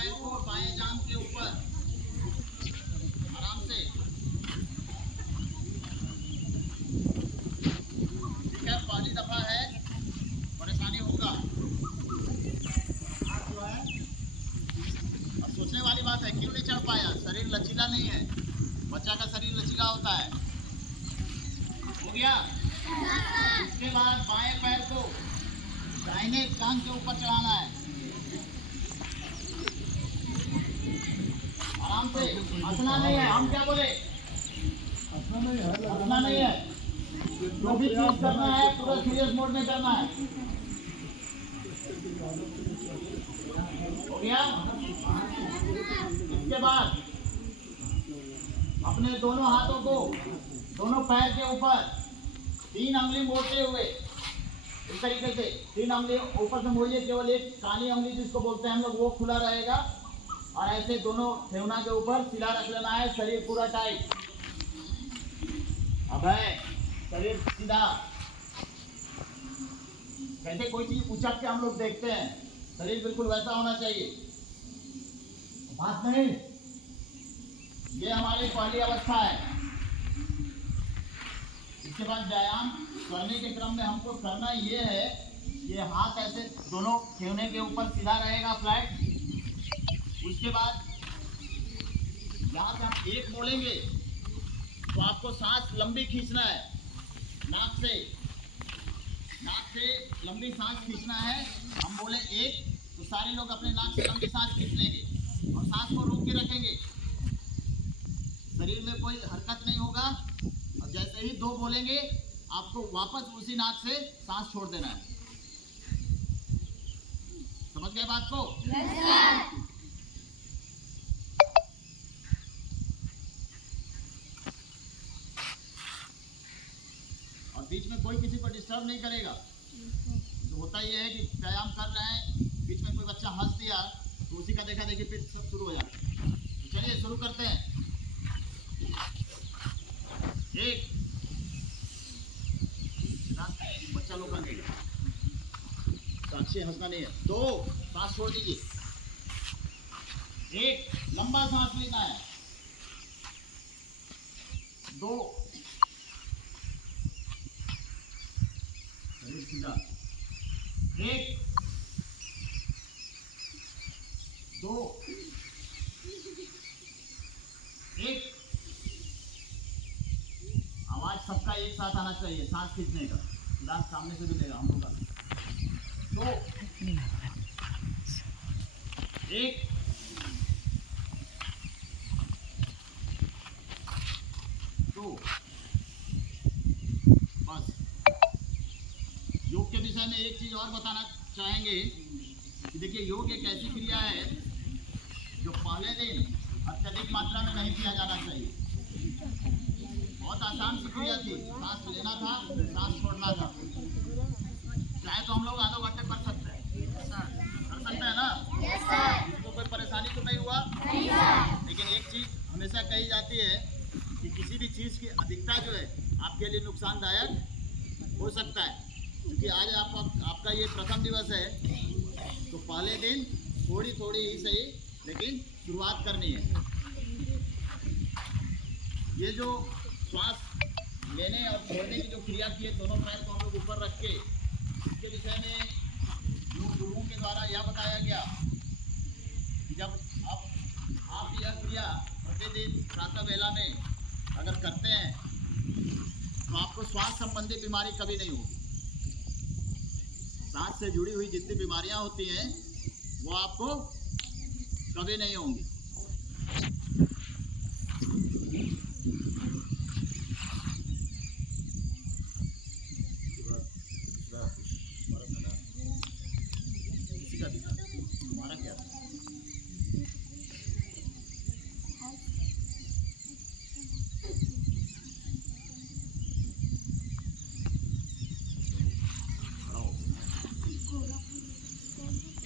पैर को बाएं जांघ के ऊपर आराम से। ठीक है, पहली दफा है, परेशानी होगा। जो है अब सोचने वाली बात है, क्यों नहीं चढ़ पाया? शरीर लचीला नहीं है, बच्चा का शरीर लचीला होता है। हो गया। इसके बाद बाएं पैर को दाहिने कान के ऊपर चढ़ाना है, आराम से। हंसना नहीं है, हम क्या बोले? हंसना नहीं है। जो भी चीज करना है पूरा सीरियस मोड में करना है। हो गया। इसके बाद अपने दोनों हाथों को दोनों पैर के ऊपर 3 अंगुली मोड़ते हुए इस तरीके से 3 अंगुली ऊपर से मोड़िए। केवल एक काली अंगुली जिसको बोलते हैं हम लोग, वो खुला रहेगा। और ऐसे दोनों ठेवना के ऊपर सिला रख लेना है, शरीर पूरा टाइट। अब है शरीर सीधा। कैसे कोई चीज उछक के हम लोग देखते हैं, शरीर बिल्कुल वैसा होना चाहिए। बात नहीं, ये हमारी पहली अवस्था है। इसके बाद व्यायाम करने के क्रम में हमको करना ये है, ये हाथ ऐसे दोनों ठेवने के ऊपर सीधा रहेगा, फ्लैट। उसके बाद यहाँ से हम 1 बोलेंगे तो आपको सांस लंबी खींचना है, नाक से लंबी सांस खींचना है। हम बोले 1 तो सारे लोग अपने नाक से लंबी सांस खींच लेंगे और सांस को रोक के रखेंगे। शरीर में कोई हरकत नहीं होगा। और जैसे ही 2 बोलेंगे आपको वापस उसी नाक से सांस छोड़ देना है। समझ गए बात को? yes, और बीच में कोई किसी को डिस्टर्ब नहीं करेगा। तो होता ये है कि व्यायाम कर रहे हैं, बीच में कोई बच्चा हंस दिया तो उसी का देखा देखी फिर सब शुरू हो जाता है। तो चलिए शुरू करते हैं। 1 बच्चा लोग बन गए, अच्छे हंसना नहीं है। 2 सांस छोड़ दीजिए। 1 लंबा सांस लेना है। 2 सीधा। 1 2 1। आवाज सबका एक साथ आना चाहिए सांस खींचने का। दांत सामने से मिलेगा हम लोग का। 2 1 2। बस। योग के विषय में एक चीज और बताना चाहेंगे कि देखिए, योग एक ऐसी क्रिया है जो पहले दिन अत्यधिक मात्रा में नहीं किया जाना चाहिए। बहुत आसान सी क्रिया थी, सांस लेना था, सांस छोड़ना था। चाहे तो हम लोग आधो घंटे कर सकते हैं ना? इसको कोई परेशानी तो नहीं हुआ? लेकिन एक चीज हमेशा कही जाती है कि किसी भी चीज की अधिकता जो है आपके लिए नुकसानदायक हो सकता है। क्योंकि आज आपका ये प्रथम दिवस है, तो पहले दिन थोड़ी ही सही लेकिन शुरुआत करनी है। ये जो श्वास लेने और छोड़ने की जो क्रिया की है, दोनों पैर को हम लोग ऊपर रख के, इसके विषय में जो गुरुओं के द्वारा यह बताया गया कि जब आप यह क्रिया प्रतिदिन प्रातः वेला में अगर करते हैं तो आपको श्वास संबंधी बीमारी कभी नहीं होगी। सांस से जुड़ी हुई जितनी बीमारियां होती हैं वो आपको कभी नहीं होंगी।